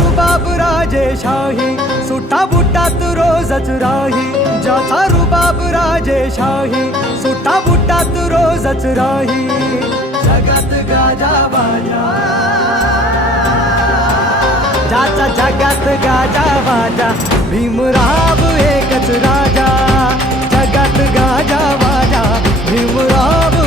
रुबाब राजेशाही, सुटा बुटात रोजच राही. ज्याचा रुबाब राजेशाही, सुटा बुटात रोजच राही. जगात गाजा बाजा, ज्याचा जगात गाजा बाजा, भीमराव एकच राजा. जगात गाजा बाजा, भीमराव